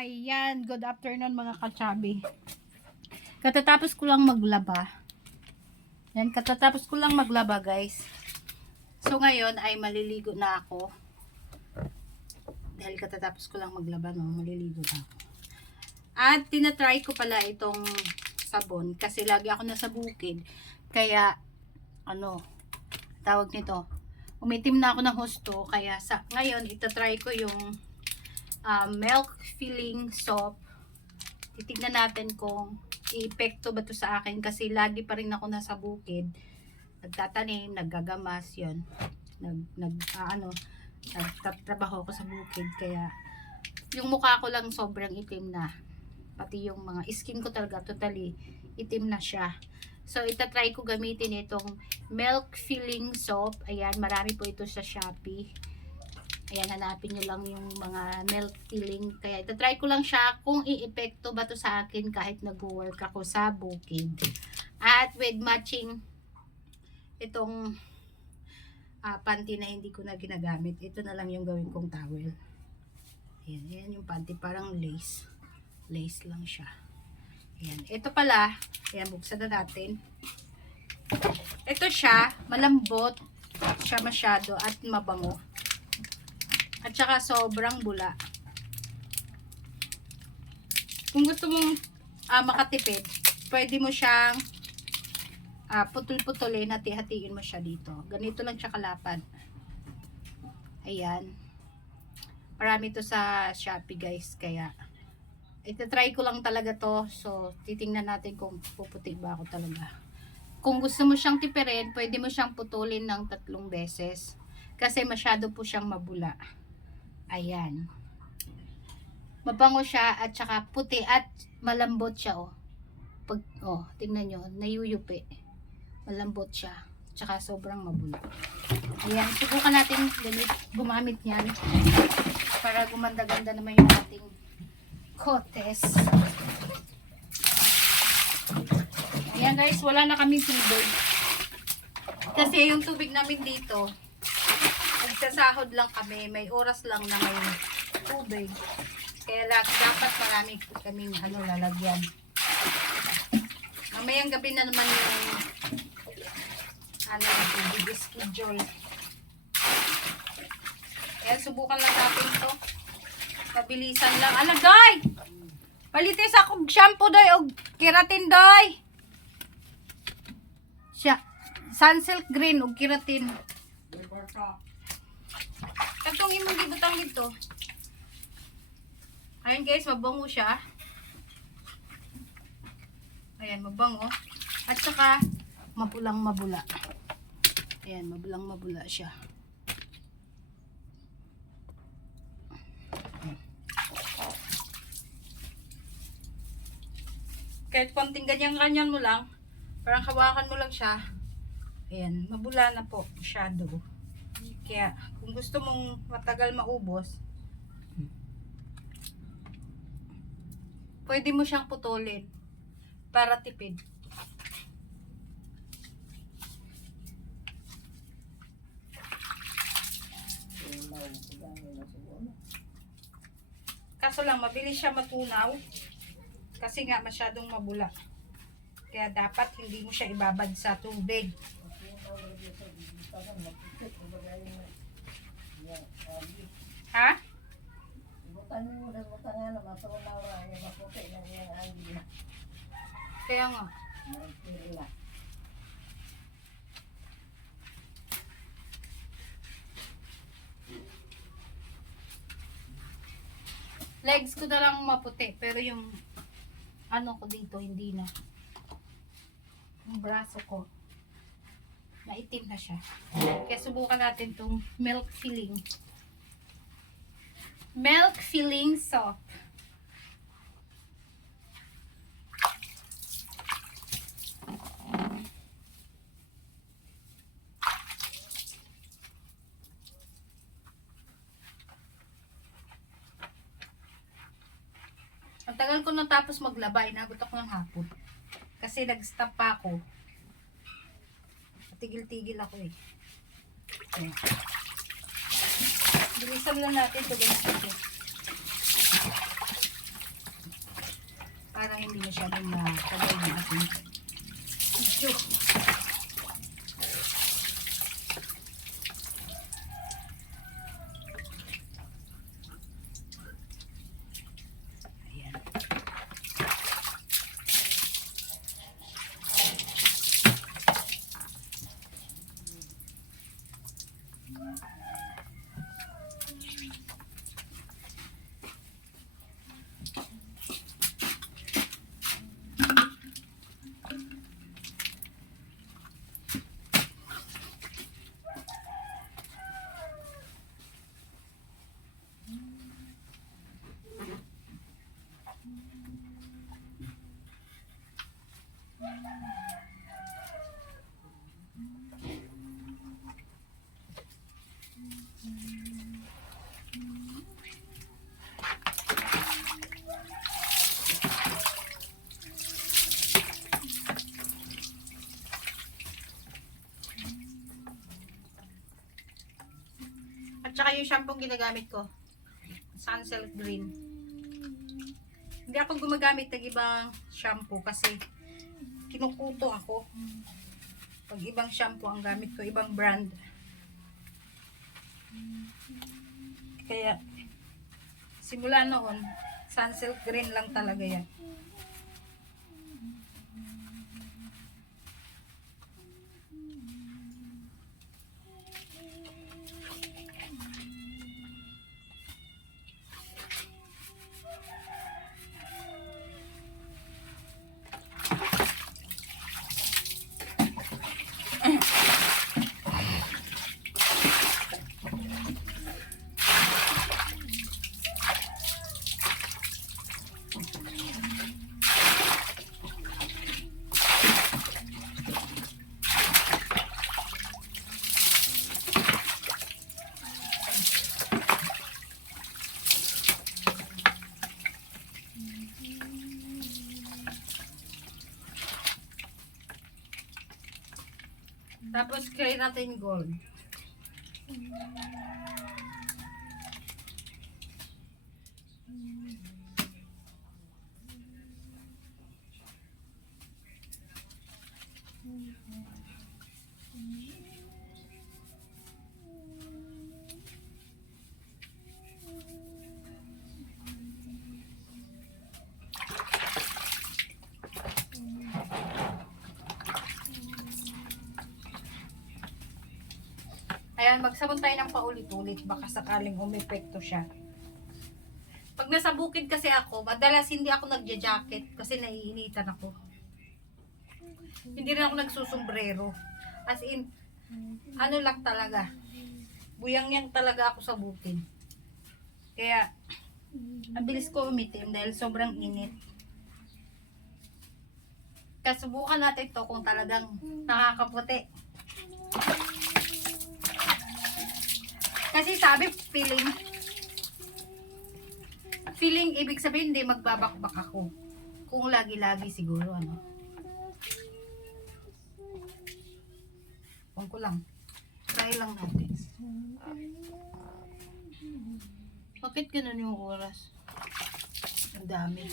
Ayan, good afternoon mga kachabi. Katatapos ko lang maglaba. Yan, katatapos ko lang maglaba guys. So ngayon ay maliligo na ako. Dahil katatapos ko lang maglaba, no, maliligo na ako. At tinatry ko pala itong sabon kasi lagi ako nasa bukid. Kaya, tawag nito, umitim na ako ng husto. Kaya ngayon, itatry ko yung milk filling soap. Titignan natin kung i-epekto ba to sa akin kasi lagi pa rin ako nasa bukid, nagtatanim, naggagamas, yun, nagtatrabaho ako sa bukid, kaya yung mukha ko lang sobrang itim na, pati yung mga skin ko talaga totally itim na siya. So itatry ko gamitin itong milk filling soap. Ayan, marami po ito sa Shopee. Ayan, hanapin nyo lang yung mga milk filling. Kaya itatry ko lang siya kung i-epekto ba to sa akin kahit nag-work ako sa bukid. At with matching itong panty na hindi ko na ginagamit. Ito na lang yung gawin kong towel. Ayan, ayan yung panty, parang lace. Lace lang siya. Ayan, ito pala. Ayan, buksan na natin. Ito siya, malambot siya masyado at mabango. At saka sobrang bula. Kung gusto mong makatipid, pwede mo siyang putol-putulin, hati-hatiin mo siya dito. Ganito lang siya kalapad. Ayan. Marami to sa Shopee guys, kaya itatry ko lang talaga to. So, titingnan natin kung puputi ba ako talaga. Kung gusto mo siyang tipirin, pwede mo siyang putulin ng 3 beses. Kasi masyado po siyang mabula. Ayan. Mabango siya at saka puti at malambot siya, oh. Tingnan nyo, nayuyupi. Malambot siya. Tsaka sobrang mabula. Ayan, subukan natin gumamit niyan para gumanda-ganda naman yung ating kotes. Ayan guys, wala na kami tubig. Kasi yung tubig namin dito, nagsasahod lang kami, may oras lang na may tubig. Kaya dapat marami kaming lalagyan. Mamayang gabi na naman yung tubig schedule. Kaya subukan lang natin to. Pabilisan lang. Alagay! Palitis akong shampoo doy o keratin doy. Sunsilk green o keratin. Katong imong gibutang dito. Ayan guys, mabango siya. Ayan, mabango. At saka mapulang mabula. Ayan, mabulang mabula siya. Kahit konting ganyan-ganyan mo lang, parang hawakan mo lang siya. Ayan, mabula na po masyado. Kaya, kung gusto mong matagal maubos, pwede mo siyang putulin para tipid. Kaso lang, mabilis siya matunaw kasi nga masyadong mabula. Kaya dapat hindi mo siya ibabad sa tubig. Ha? Kaya nga. Legs ko na lang maputi, pero yung ko dito hindi na. Yung braso ko maitim na siya. Kaya subukan natin tong milk filling soap. Ang tagal ko natapos maglaba, inabot ako ng hapon. Kasi nag-stop pa ako. Tigil-tigil ako eh. Ayan. Bilisan lang natin ito guys. hindi masyadong matagal yung ating video. At saka yung shampoo ginagamit ko, Sunsilk Green. Hindi ako gumagamit ng ibang shampoo kasi kinukuto ako. Pag ibang shampoo ang gamit ko, ibang brand. Kaya simula noon, Sunsilk Green lang talaga yan. Tapos clear natin gold. Ayan, magsabon tayo ng paulit-ulit. Baka sakaling umepekto siya. Pag nasa bukid kasi ako, madalas hindi ako nagja-jacket kasi naiinitan ako. Hindi rin ako nagsusombrero. As in, ano lang talaga. Buyang-yang talaga ako sa bukid. Kaya, ang bilis ko umitim dahil sobrang init. Kasubukan natin to kung talagang nakakaputi. Kasi sabi, feeling ibig sabihin hindi magbabakbak ako. Kung lagi-lagi siguro, ano. Huwag ko lang. Try lang natin. Bakit ganun yung oras? Ang dami.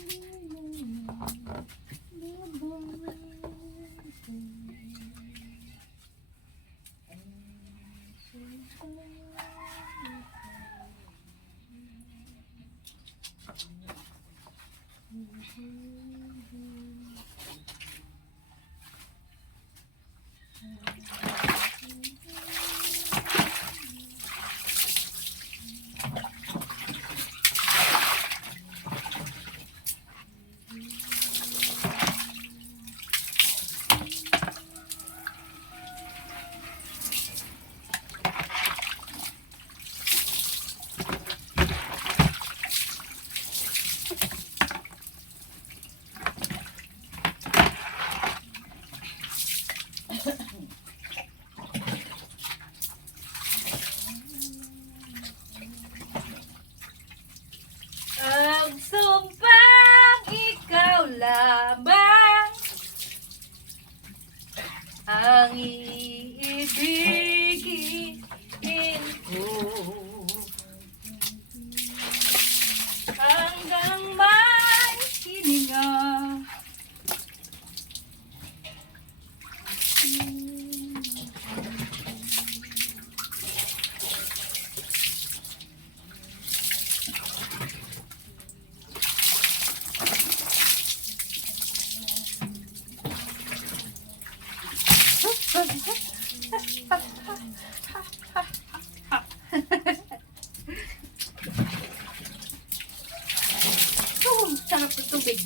sarap ng tubig.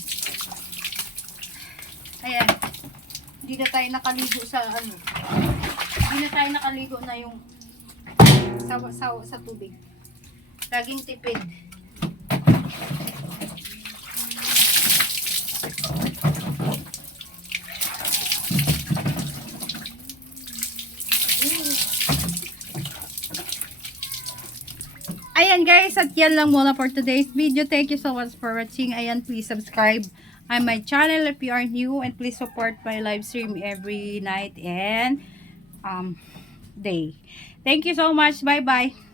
Ayan. Hindi na tayo nakaligo sa ano. Hindi na tayo nakaligo na yung sa tubig. Laging tipid. Ayan guys, at yan lang muna for today's video. Thank you so much for watching. Ayan, please subscribe on my channel if you are new, and please support my live stream every night and day. Thank you so much. Bye bye.